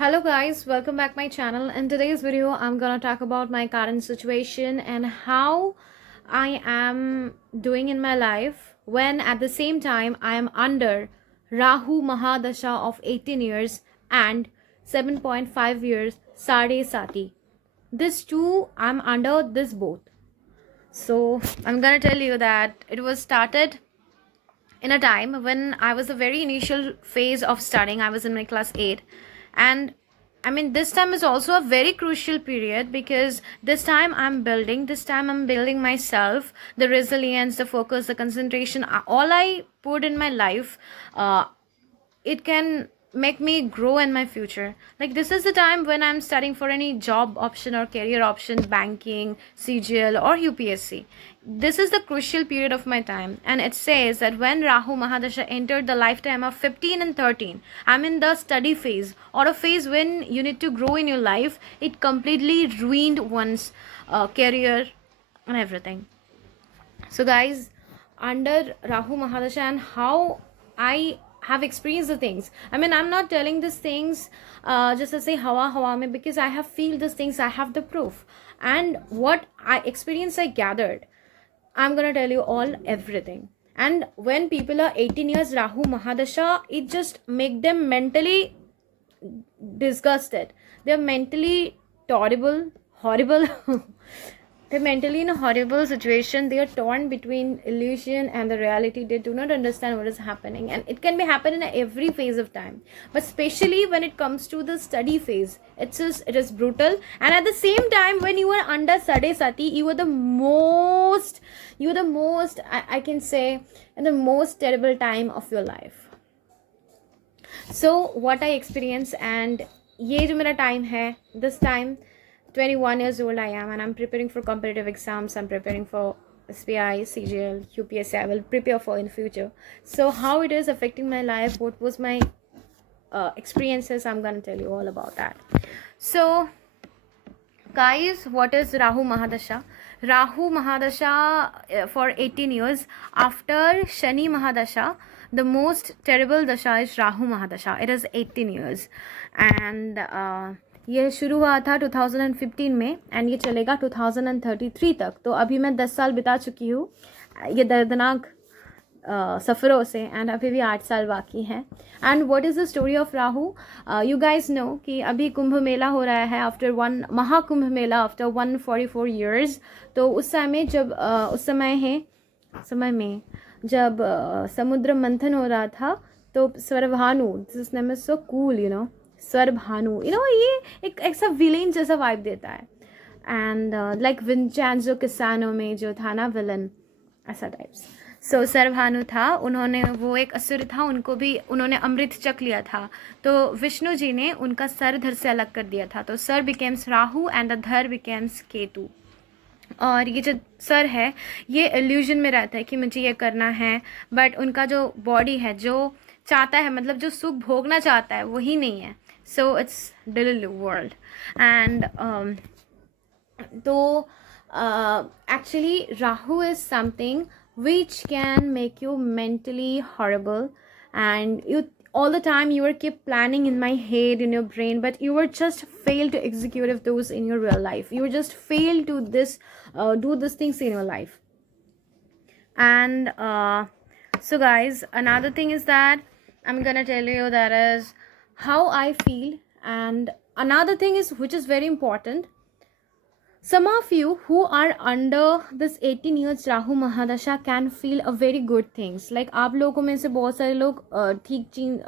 Hello guys, welcome back my channel. In today's video I'm gonna talk about my current situation and how I am doing in my life when at the same time I am under Rahu Mahadasha of 18 years and 7.5 years Sade Sati. This two, I'm under this both. So I'm gonna tell you that it was started in a time when I was a very initial phase of studying. I was in my class 8, and I mean this time is also a very crucial period because this time I'm building myself, the resilience, the focus, the concentration, all I put in my life, it can make me grow in my future. Like this is the time when I'm studying for any job option or career option, banking, CGL or UPSC. This is the crucial period of my time, and it says that when Rahu Mahadasha entered the lifetime of 15 and 13, I'm in the study phase or a phase when you need to grow in your life. It completely ruined one's career and everything. So guys, under Rahu Mahadasha and how I have experienced the things. I mean, I'm not telling these things just to say hawa mein, because I have feel these things, I have the proof. And what I experienced, I gathered. I'm gonna tell you all everything. And when people are 18 years Rahu Mahadasha, it just make them mentally disgusted. They're mentally horrible. They're mentally in a horrible situation. They are torn between illusion and the reality. They do not understand what is happening, and it can be happening in every phase of time, but especially when it comes to the study phase, it is brutal. And at the same time, when you are under Sade Sati, you are the most I can say in the most terrible time of your life. So what I experience, and ये जो मेरा time है, this time 21 years old I am, and I'm preparing for competitive exams. I'm preparing for SPI, CGL, UPSC. I will prepare for in future. So how it is affecting my life, what was my experiences, I'm gonna tell you all about that. So guys, what is Rahu Mahadasha? Rahu Mahadasha for 18 years. After Shani Mahadasha, the most terrible dasha is Rahu Mahadasha. It is 18 years, and ये शुरू हुआ था 2015 में and ये चलेगा 2033 तक. तो अभी मैं 10 साल बिता चुकी हूँ ये दर्दनाक सफ़रों से, एंड अभी भी 8 साल बाकी हैं. And what is the story of Rahu? You guys know कि अभी कुंभ मेला हो रहा है after Mahakumbh Mela after 144 years. तो उस समय जब समय में जब समुद्र मंथन हो रहा था, तो Swarbhanu, this name is so cool, you know, Swarbhanu, you know, ये एक ऐसा विलेन जैसा वाइब देता है. एंड लाइक विंचैंस जो किसानों में जो था ना विलन, ऐसा टाइप्स. सो स्वरभानु था, उन्होंने, वो एक असुर था, उन्होंने अमृत चख लिया था. तो विष्णु जी ने उनका सर धर से अलग कर दिया था. तो sir becomes Rahu and the धर बिकेम्स केतु. और ये जो सर है ये इल्यूजन में रहता है कि मुझे ये करना है, बट उनका जो बॉडी है, जो चाहता है, मतलब जो सुख भोगना चाहता है, वही नहीं है. सो इट्स डिलिल वर्ल्ड. एंड तो actually Rahu is something which can make you mentally horrible, and you all the time you are keep planning in my head, in your brain, but you were just fail to execute of those in your real life. You just fail to do these things in your life. And so guys, another thing is that I'm gonna tell you that is how I feel. And another thing is, which is very important, some of you who are under this 18 years Rahu Mahadasha can feel a very good things. Like आप लोगों में से बहुत सारे लोग ठीक चीज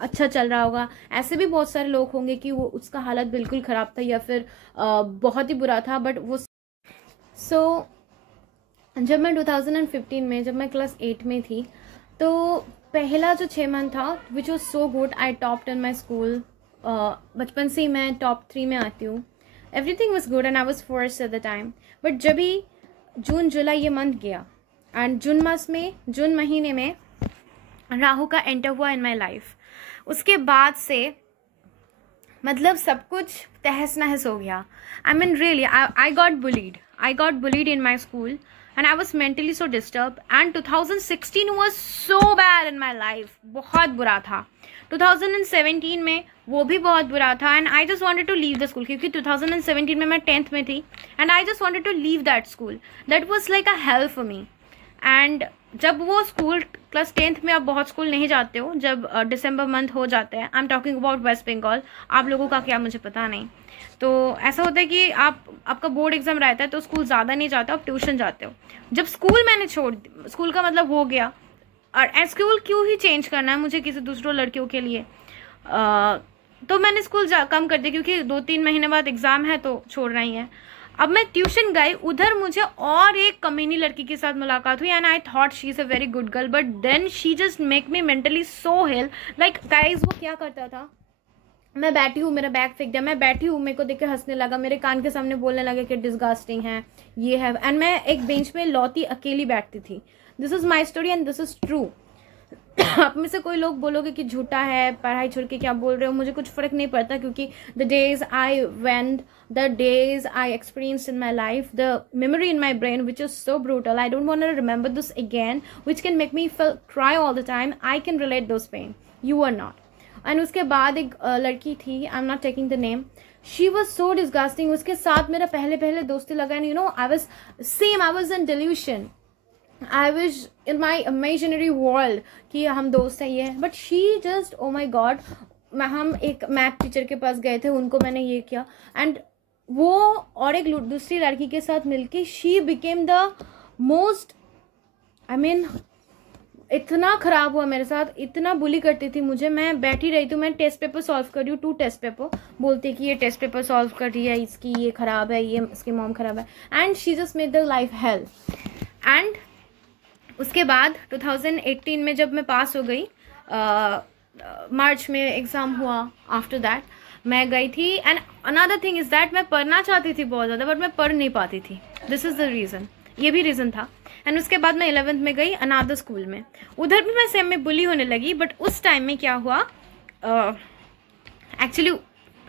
अच्छा चल रहा होगा. ऐसे भी बहुत सारे लोग होंगे कि वो उसका हालत बिल्कुल ख़राब था या फिर बहुत ही बुरा था, बट वो जब मैं 2015 में, जब मैं क्लास 8 में थी, तो पहला जो 6 मंथ था which was so good. I topped in my school. बचपन से ही मैं टॉप 3 में आती हूँ. Everything was good and I was first at the time. But जब भी जून जुलाई ये मंथ गया, एंड जून महीने में राहु का एंटर हुआ इन माई लाइफ, उसके बाद से मतलब सब कुछ तहस नहस हो गया. I mean really I got bullied in my school and I was mentally so disturbed. And 2016 was so bad in my life. बहुत बुरा था. 2017 में वो भी बहुत बुरा था and I just wanted to leave the school, क्योंकि 2017 में मैं 10th में थी and I just wanted to leave that school. That was like a hell for me. And जब वो स्कूल क्लास 10th में आप बहुत स्कूल नहीं जाते हो, जब दिसंबर मंथ हो जाते हैं, I am talking about West Bengal, आप लोगों का क्या मुझे पता नहीं. तो ऐसा होता है कि आपका बोर्ड एग्जाम रहता है तो स्कूल ज़्यादा नहीं जाते, आप ट्यूशन जाते हो. जब स्कूल मैंने छोड़, स्कूल का मतलब हो गया, और स्कूल क्यों ही चेंज करना है मुझे किसी दूसरों लड़कियों के लिए, तो मैंने स्कूल कम कर दिया, क्योंकि 2-3 महीने बाद एग्ज़ाम है तो छोड़ना ही है. अब मैं ट्यूशन गई, उधर मुझे और एक कमीनी लड़की के साथ मुलाकात हुई and I thought she is a very good girl, but then she just make me mentally so ill. Like guys, वो क्या करता था, मैं बैठी हूँ, मेरा बैग फेंक दिया, मैं बैठी हूँ, मेरे को देख के हंसने लगा, मेरे कान के सामने बोलने लगे कि डिस्गस्टिंग है, ये है. एंड मैं एक बेंच पे लौती अकेली बैठती थी. This is my story and this is true. आप में से कोई लोग बोलोगे कि झूठा है, पढ़ाई छोड़ के क्या बोल रहे हो, मुझे कुछ फर्क नहीं पड़ता, क्योंकि the days I went, the days I experienced in my life, the memory in my brain which is so brutal, I don't want to remember this again, which can make me feel cry all the time. I can relate those pain, you are not. And उसके बाद एक लड़की थी, I'm not taking the name, she was so disgusting. उसके साथ मेरा पहले दोस्ती लगा and you know I was in delusion, I was in my imaginary world कि हम दोस्त हैं ये, but she just, oh my god, हम एक मैथ टीचर के पास गए थे, उनको मैंने ये किया एंड वो और एक दूसरी लड़की के साथ मिलके she became the most, I mean इतना खराब हुआ मेरे साथ, इतना बुली करती थी मुझे. मैं बैठी रही थी, मैं टेस्ट पेपर सॉल्व कर रही हूँ, 2 टेस्ट पेपर, बोलती कि ये टेस्ट पेपर सॉल्व कर रही है, इसकी ये खराब है, ये इसकी मॉम खराब है, and she just made the life hell. And उसके बाद 2018 में जब मैं पास हो गई, मार्च में एग्ज़ाम हुआ, आफ्टर दैट मैं गई थी. And another thing is that मैं पढ़ना चाहती थी बहुत ज़्यादा, बट मैं पढ़ नहीं पाती थी. दिस इज़ द रीज़न, ये भी रीज़न था. एंड उसके बाद मैं 11th में गई अनादर स्कूल में, उधर भी मैं सेम में बुली होने लगी. बट उस टाइम में क्या हुआ, एक्चुअली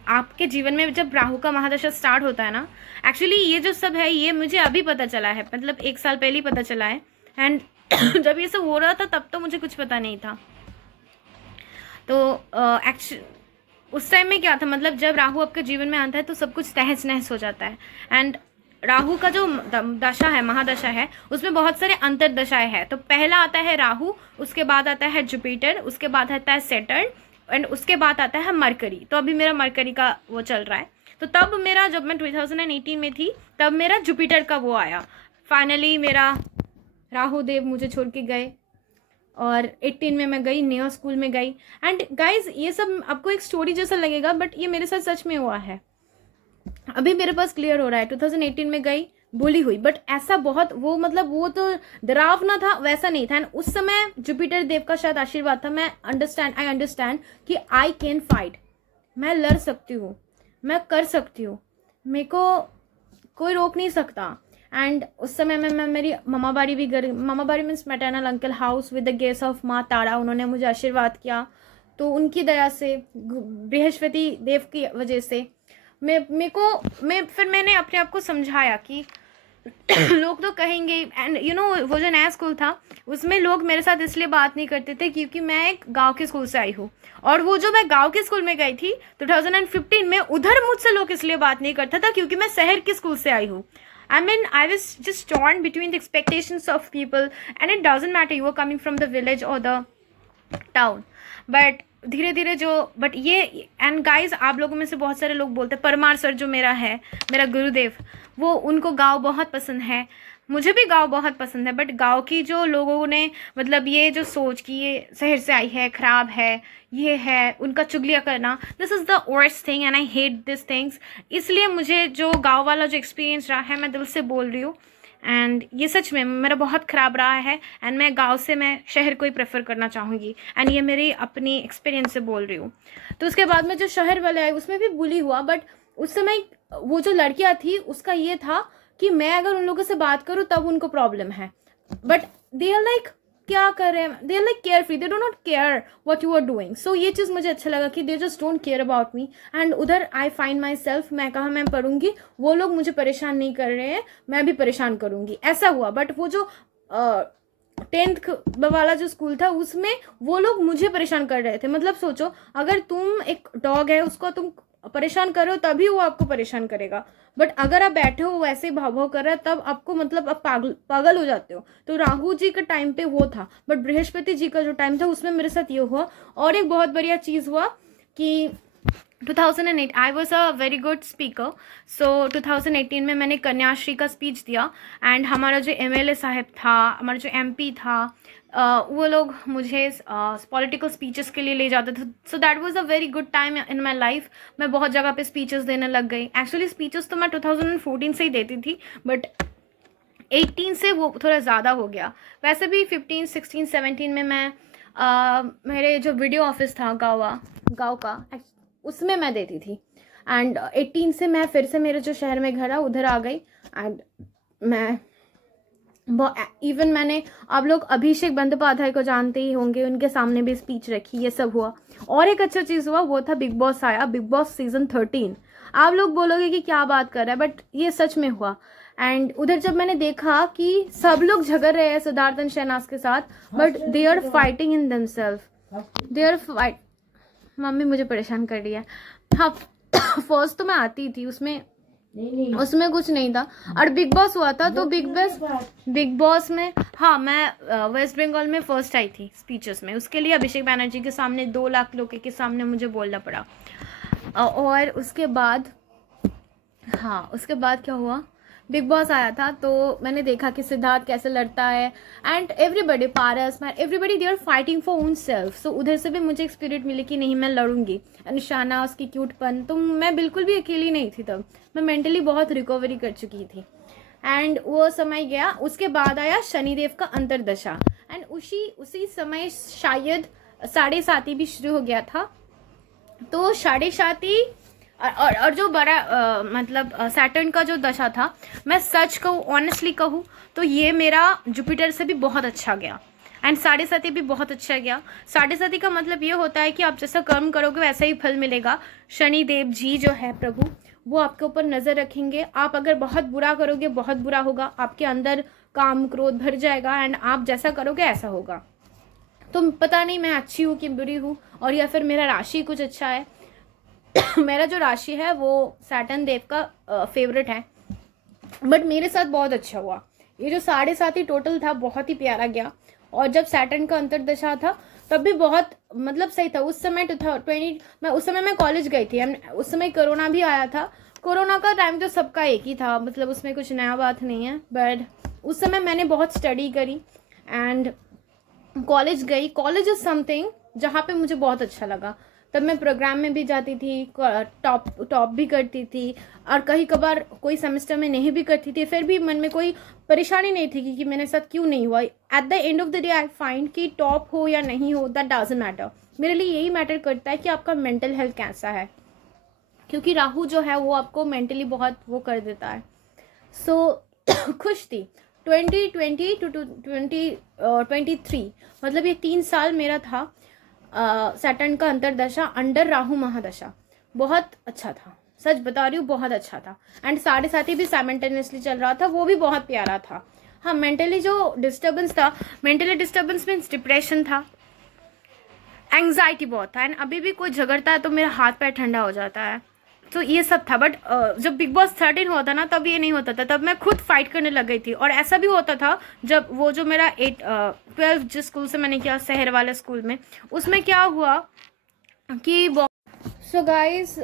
आपके जीवन में जब राहु का महादशा स्टार्ट होता है ना, एक्चुअली ये जो सब है ये मुझे अभी पता चला है, मतलब 1 साल पहले ही पता चला है. एंड जब ये सब हो रहा था तब तो मुझे कुछ पता नहीं था. तो उस टाइम में क्या था, मतलब जब राहु आपके जीवन में आता है तो सब कुछ तहस नहस हो जाता है. एंड राहु का जो दशा है, महादशा है, उसमें बहुत सारे अंतरदशाएं हैं. तो पहला आता है राहु, उसके बाद आता है जुपिटर, उसके बाद आता है सैटर्न, एंड उसके बाद आता है मरकरी. तो अभी मेरा मरकरी का वो चल रहा है. तो तब मेरा, जब मैं 2018 में थी, तब मेरा जुपिटर का वो आया. फाइनली मेरा राहु देव मुझे छोड़ के गए और 18 में मैं गई, नया स्कूल में गई. एंड गाइज, ये सब आपको एक स्टोरी जैसा लगेगा, बट ये मेरे साथ सच में हुआ है. अभी मेरे पास क्लियर हो रहा है. 2018 में गई, बोली हुई, बट ऐसा बहुत वो, मतलब वो तो डरावना था, वैसा नहीं था. एंड उस समय जुपिटर देव का शायद आशीर्वाद था. मैं आई अंडरस्टैंड कि आई कैन फाइट, मैं लड़ सकती हूँ, मैं कर सकती हूँ, मेरे को कोई रोक नहीं सकता. एंड उस समय में मैं मेरी मामा बाड़ी भी गई. मामा बाड़ी means maternal uncle house with the grace of Maa Tara. उन्होंने मुझे आशीर्वाद किया, तो उनकी दया से, बृहस्पति देव की वजह से फिर मैंने अपने आप को समझाया कि लोग तो कहेंगे. एंड यू नो, वो जो नया स्कूल था उसमें लोग मेरे साथ इसलिए बात नहीं करते थे क्योंकि मैं एक गांव के स्कूल से आई हूँ. और वो जो मैं गांव के स्कूल में गई थी 2015 में, उधर मुझसे लोग इसलिए बात नहीं करता था क्योंकि मैं शहर के स्कूल से आई हूँ. I mean, I was just torn between the expectations of people, and it doesn't matter you are coming from the village or the town. But धीरे धीरे बट ये, एंड गाइज, आप लोगों में से बहुत सारे लोग बोलते हैं, परमार सर जो मेरा गुरुदेव, वो, उनको गाँव बहुत पसंद है. मुझे भी गाँव बहुत पसंद है, बट गाँव की जो लोगों ने, मतलब ये जो सोच कि ये शहर से आई है, खराब है, ये है, उनका चुगलिया करना, this is the worst thing and I hate this things. इसलिए मुझे जो गाँव वाला जो एक्सपीरियंस रहा है, मैं दिल से बोल रही हूँ. एंड ये सच में मेरा बहुत ख़राब रहा है. एंड मैं गाँव से मैं शहर को ही प्रेफर करना चाहूँगी. एंड ये मेरी अपनी एक्सपीरियंस से बोल रही हूँ. तो उसके बाद में जो शहर वाले आए उसमें भी बुली हुआ. बट उस समय वो जो लड़कियाँ थी उसका ये था कि मैं अगर उन लोगों से बात करूँ तब उनको प्रॉब्लम है. बट दे आर लाइक, क्या कर रहे हैं, they are like care free, they do not care what you are doing. So ये चीज़ मुझे अच्छा लगा कि they just don't care about me. And उधर आई फाइंड माई सेल्फ, मैं कहा मैं पढ़ूंगी, वो लोग मुझे परेशान नहीं कर रहे हैं, मैं भी परेशान करूंगी, ऐसा हुआ. बट वो जो 10th वाला जो स्कूल था उसमें वो लोग मुझे परेशान कर रहे थे। मतलब सोचो, अगर तुम एक डॉग है उसको तुम परेशान कर रहे हो तभी वो आपको परेशान करेगा, बट अगर आप बैठे हो वैसे भाव भाव कर रहा है तब आपको मतलब आप पागल हो जाते हो। तो राहु जी के टाइम पे वो था, बट बृहस्पति जी का जो टाइम था उसमें मेरे साथ ये हुआ। और एक बहुत बढ़िया चीज हुआ कि 2008 I was a very good speaker. So 2018 में मैंने कन्याश्री का स्पीच दिया एंड हमारा जो MLA साहब था, हमारा जो MP था, वो लोग मुझे पॉलिटिकल स्पीचेस के लिए ले जाते थे। So that was a very good time in my life. मैं बहुत जगह पे स्पीचेस देने लग गई। एक्चुअली स्पीचेस तो मैं 2014 से ही देती थी, बट 18 से वो थोड़ा ज़्यादा हो गया। वैसे भी 15, 16, 17 में मैं मेरे जो वीडियो ऑफिस था गाँव का, उसमें मैं देती थी। एंड 18 से मैं फिर से मेरे जो शहर में घर है उधर आ गई। एंड मैं इवन मैंने, आप लोग अभिषेक बंदोपाध्याय को जानते ही होंगे, उनके सामने भी स्पीच रखी, ये सब हुआ। और एक अच्छा चीज हुआ, वो था बिग बॉस आया, बिग बॉस सीजन 13। आप लोग बोलोगे कि क्या बात कर रहा है, बट ये सच में हुआ। एंड उधर जब मैंने देखा कि सब लोग झगड़ रहे हैं सिद्धार्थन शहनाज के साथ, but they are fighting in themself, they are fight. Mummy मुझे परेशान कर रही है। हाँ, फर्स्ट तो मैं आती थी, उसमें उसमें कुछ नहीं था। और बिग बॉस हुआ था तो बिग बॉस में, हाँ, मैं वेस्ट बंगाल में फर्स्ट आई थी स्पीचेस में। उसके लिए अभिषेक बैनर्जी के सामने 2 लाख लोगों के सामने मुझे बोलना पड़ा। और उसके बाद, हाँ, उसके बाद क्या हुआ, बिग बॉस आया था तो मैंने देखा कि सिद्धार्थ कैसे लड़ता है। And everybody, Paras, everybody, they are fighting for own self. So उधर से भी मुझे एक स्पिरिट मिली कि नहीं, मैं लड़ूंगी। निशाना, उसकी क्यूटपन, तो मैं बिल्कुल भी अकेली नहीं थी तब। मैं मेंटली बहुत रिकवरी कर चुकी थी। एंड वो समय गया। उसके बाद आया शनिदेव का अंतरदशा। एंड उसी समय शायद 7.5 भी शुरू हो गया था। तो 7.5 और जो बड़ा मतलब सैटर्न का जो दशा था, मैं सच कहूँ, ऑनेस्टली कहूँ तो ये मेरा जुपिटर से भी बहुत अच्छा गया। एंड 7.5 भी बहुत अच्छा गया। 7.5 का मतलब ये होता है कि आप जैसा कर्म करोगे वैसा ही फल मिलेगा। शनिदेव जी जो है प्रभु, वो आपके ऊपर नजर रखेंगे। आप अगर बहुत बुरा करोगे बहुत बुरा होगा, आपके अंदर काम क्रोध भर जाएगा एंड आप जैसा करोगे ऐसा होगा। तो पता नहीं मैं अच्छी हूँ कि बुरी हूँ, और या फिर मेरा राशि कुछ अच्छा है। मेरा जो राशि है वो सैटर्न देव का फेवरेट है, बट मेरे साथ बहुत अच्छा हुआ। ये जो 7.5 टोटल था बहुत ही प्यारा गया। और जब सैटर्न का अंतरदशा था तब भी बहुत मतलब सही था। उस समय 2020 में, उस समय मैं कॉलेज गई थी। उस समय कोरोना भी आया था। कोरोना का टाइम तो सबका एक ही था, मतलब उसमें कुछ नया बात नहीं है। बट उस समय मैंने बहुत स्टडी करी एंड कॉलेज गई। कॉलेज इज समथिंग जहाँ पे मुझे बहुत अच्छा लगा। तब मैं प्रोग्राम में भी जाती थी, टॉप भी करती थी, और कहीं कभार कोई सेमेस्टर में नहीं भी करती थी, फिर भी मन में कोई परेशानी नहीं थी कि मेरे साथ क्यों नहीं हुआ। At the end of the day I find कि टॉप हो या नहीं हो, दैट डजंट मैटर। मेरे लिए यही मैटर करता है कि आपका मेंटल हेल्थ कैसा है, क्योंकि राहु जो है वो आपको मेंटली बहुत वो कर देता है। सो खुश थी। 2020 टू 2023 मतलब ये 3 साल मेरा था सैटर्न का अंतरदशा अंडर राहु महादशा। बहुत अच्छा था, सच बता रही हूँ, बहुत अच्छा था। एंड 7.5 भी साइमल्टेनियसली चल रहा था, वो भी बहुत प्यारा था। हाँ, मेंटली जो डिस्टर्बेंस था, मेंटली डिस्टर्बेंस मीन्स डिप्रेशन था, एंग्जाइटी बहुत था। एंड अभी भी कोई झगड़ता है तो मेरा हाथ पैर ठंडा हो जाता है। तो ये सब था। बट जब बिग बॉस 13 होता ना तब ये नहीं होता था, तब मैं खुद फाइट करने लग गई थी। और ऐसा भी होता था जब वो जो मेरा 12 जिस स्कूल से मैंने किया, शहर वाले स्कूल में, उसमें क्या हुआ कि सो गाइस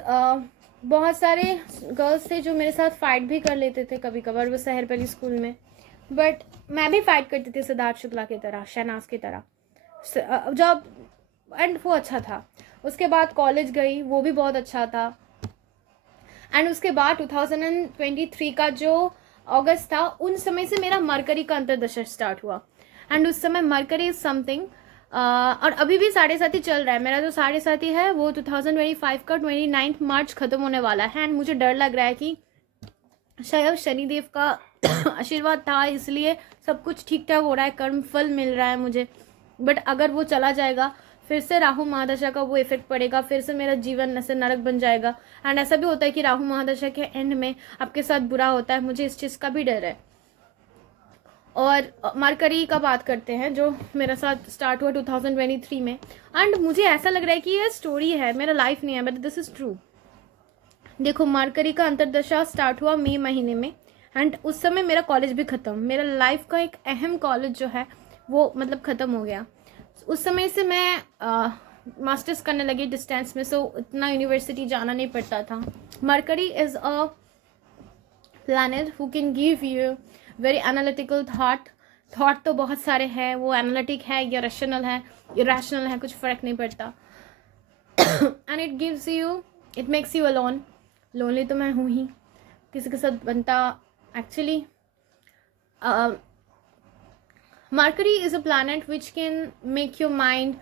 बहुत सारे गर्ल्स थे जो मेरे साथ फाइट भी कर लेते थे कभी कभार वो शहर वाली स्कूल में। बट मैं भी फाइट करती थी सिद्धार्थ शुक्ला की तरह, शहनाज की तरह। जब एंड वो अच्छा था। उसके बाद कॉलेज गई, वो भी बहुत अच्छा था। एंड उसके बाद 2023 का जो अगस्त था, उन समय से मेरा मरकरी का अंतरदशा स्टार्ट हुआ। एंड उस समय मरकरी इज समथिंग, और अभी भी 7.5 चल रहा है। मेरा जो 7.5 है वो 2025 का 29 मार्च खत्म होने वाला है। एंड मुझे डर लग रहा है कि शायद शनिदेव का आशीर्वाद था इसलिए सब कुछ ठीक ठाक हो रहा है, कर्म फल मिल रहा है मुझे। बट अगर वो चला जाएगा, फिर से राहु महादशा का वो इफेक्ट पड़ेगा, फिर से मेरा जीवन ऐसे नरक बन जाएगा। एंड ऐसा भी होता है कि राहु महादशा के एंड में आपके साथ बुरा होता है, मुझे इस चीज का भी डर है। और मरकरी का बात करते हैं जो मेरे साथ स्टार्ट हुआ 2023 में। एंड मुझे ऐसा लग रहा है कि ये स्टोरी है, मेरा लाइफ नहीं है, बट दिस इज़ ट्रू। देखो, मरकरी का अंतर्दशा स्टार्ट हुआ मई महीने में, एंड उस समय मेरा कॉलेज भी ख़त्म, मेरा लाइफ का एक अहम कॉलेज जो है वो मतलब ख़त्म हो गया। उस समय से मैं मास्टर्स करने लगी डिस्टेंस में, सो इतना यूनिवर्सिटी जाना नहीं पड़ता था। Mercury is a planet who can give you very analytical thought तो बहुत सारे हैं, वो एनालिटिक है या रैशनल है, इरेशनल है, कुछ फ़र्क नहीं पड़ता। And it gives you, it makes you alone. Lonely तो मैं हूँ ही, किसी के साथ बनता actually. Mercury is a planet which can make your mind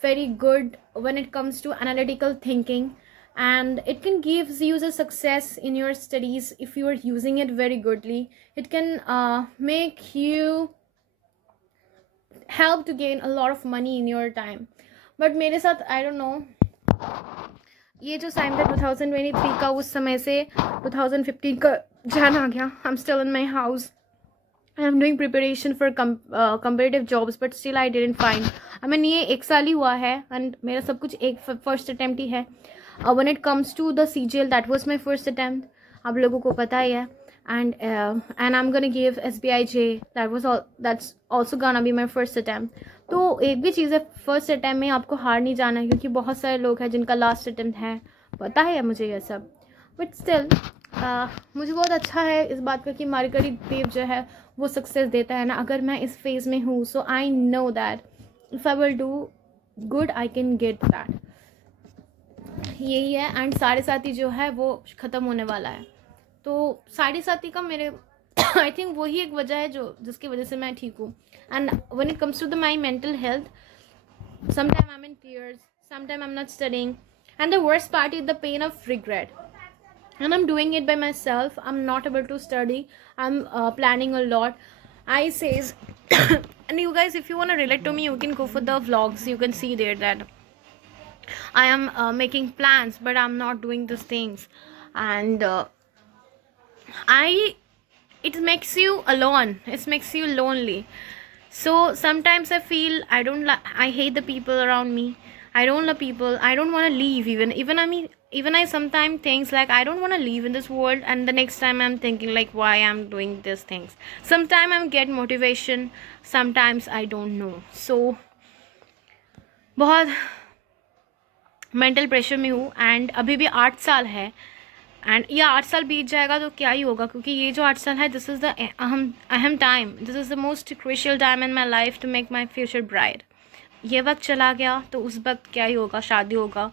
very good when it comes to analytical thinking, and it can give you the success in your studies if you are using it very goodly. It can make you help to gain a lot of money in your time. But मेरे साथ I don't know, ये जो time था 2023 का, उस समय से 2015 का जान आ गया। I'm still in my house. I'm doing preparation for comparative jobs, but still I didn't find. I mean, ये 1 साल ही हुआ है and मेरा सब कुछ एक फर्स्ट अटैम्प्ट ही है। When it comes to the CGL, that was my first attempt. आप लोगों को पता ही है। And I'm gonna give SBIJ. That's also gonna be my first attempt. तो एक भी चीज़ है, फर्स्ट अटैम्प्ट में आपको हार नहीं जाना है, क्योंकि बहुत सारे लोग हैं जिनका लास्ट अटैम्प्ट है, पता है मुझे ये सब। बट स्टिल मुझे बहुत अच्छा है इस बात का कि मरकरी देव जो है वो सक्सेस देता है ना। अगर मैं इस फेज़ में हूँ, so I know that if I will do good I can get that. यही है। एंड 7.5 जो है वो ख़त्म होने वाला है, तो 7.5 का मेरे आई थिंक वही एक वजह है जिसकी वजह से मैं ठीक हूँ। And when it comes to the my mental health, sometime I am in tears, sometime I am not studying, and the worst part is the pain of regret. And I'm doing it by myself. I'm not able to study. I'm planning a lot. I says and you guys, if you want to relate to me, you can go for the vlogs. You can see there that I am making plans, but I'm not doing these things. And it makes you alone. It makes you lonely. So sometimes I feel I hate the people around me. I don't love people. I don't want to leave even I sometimes think like I don't want to leave in this world, and the next time I'm thinking like why I'm doing these things. Sometimes I get motivation, sometimes I don't know. So बहुत mental pressure में हूँ, and अभी भी 8 साल है, and ये 8 साल बीत जाएगा तो क्या ही होगा, क्योंकि ये जो 8 साल है, दिस इज़ द अहम time, this is the most crucial time in my life to make my future bright. ये वक्त चला गया तो उस वक्त क्या ही होगा, शादी होगा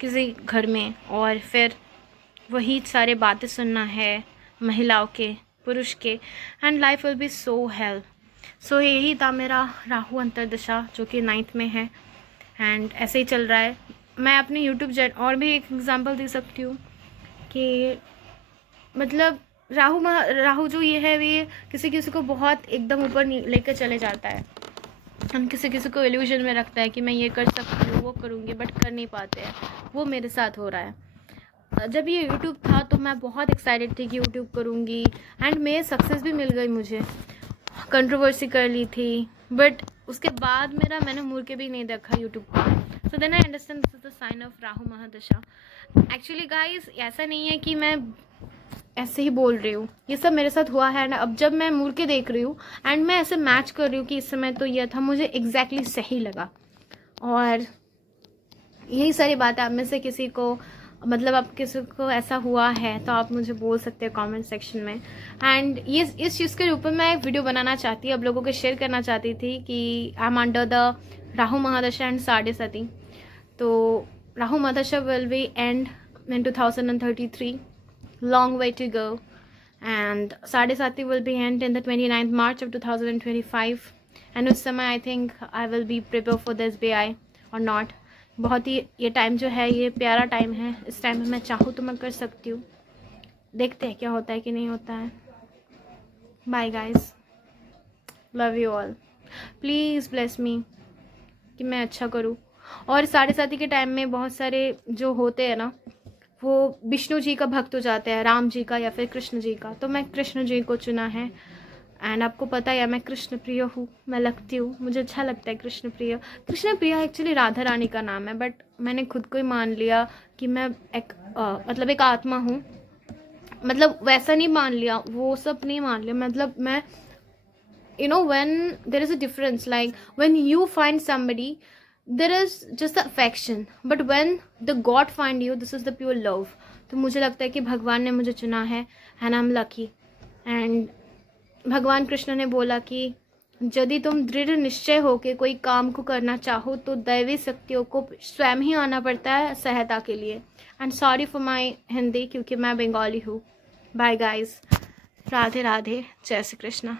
किसी घर में, और फिर वही सारे बातें सुनना है महिलाओं के, पुरुष के, and life will be so hell. So यही था मेरा राहु अंतर्दशा जो कि 9th में है, एंड ऐसे ही चल रहा है. मैं अपने यूट्यूब और भी एक एग्जांपल दे सकती हूँ कि मतलब राहु जो ये है, ये किसी किसी को बहुत एकदम ऊपर लेकर चले जाता है, हम किसी किसी को इल्यूजन में रखता है कि मैं ये कर सकती हूँ, वो करूँगी, बट कर नहीं पाते हैं. वो मेरे साथ हो रहा है. जब ये यूट्यूब था तो मैं बहुत एक्साइटेड थी कि यूट्यूब करूँगी, एंड मेरे सक्सेस भी मिल गई, मुझे कंट्रोवर्सी कर ली थी, बट उसके बाद मैंने मुड़ के भी नहीं देखा यूट्यूब पर. So then I understand this is the sign of Rahu mahadasha. Actually guys, ऐसा नहीं है कि मैं ऐसे ही बोल रही हूँ, ये सब मेरे साथ हुआ है ना. अब जब मैं मुड़ के देख रही हूँ एंड मैं ऐसे मैच कर रही हूँ कि इस समय तो यह था, मुझे एग्जैक्टली सही लगा. और यही सारी बातें आप में से किसी को, मतलब आप किसी को ऐसा हुआ है तो आप मुझे बोल सकते हैं कमेंट सेक्शन में. एंड ये इस चीज़ के ऊपर मैं एक वीडियो बनाना चाहती, अब लोगों को शेयर करना चाहती थी कि I am under the Rahu mahadasha and 7.5. तो Rahu mahadasha will be end in 2033. Long way to go, and 7.5 will be end in the 29th March of 2025, and उस समय I think I will be prepared for the SBI or not. बहुत ही ये time जो है ये प्यारा time है, इस टाइम में मैं चाहूँ तो मैं कर सकती हूँ. देखते हैं क्या होता है कि नहीं होता है. Bye guys, love you all. Please bless me कि मैं अच्छा करूँ. और 7.5 के टाइम में बहुत सारे जो होते हैं ना, वो विष्णु जी का भक्त हो जाते हैं, राम जी का या फिर कृष्ण जी का. तो मैं कृष्ण जी को चुना है, एंड आपको पता है मैं कृष्ण प्रिय हूँ, मैं लगती हूँ, मुझे अच्छा लगता है कृष्ण प्रिय। कृष्ण प्रिया एक्चुअली राधा रानी का नाम है, बट मैंने खुद को ही मान लिया कि मैं मतलब एक आत्मा हूँ। मतलब वैसा नहीं मान लिया, वो सब नहीं मान लिया, मतलब मैं when there is a difference, like when you find somebody there is just the affection, but when the God find you, this is the pure love। तो मुझे लगता है कि भगवान ने मुझे चुना है and I'm lucky। एंड भगवान कृष्ण ने बोला कि यदि तुम दृढ़ निश्चय हो के कोई काम को करना चाहो तो दैवी शक्तियों को स्वयं ही आना पड़ता है सहायता के लिए। And sorry for my Hindi, क्योंकि मैं बंगाली हूँ। बाय गाइज, राधे राधे, जय श्री कृष्णा।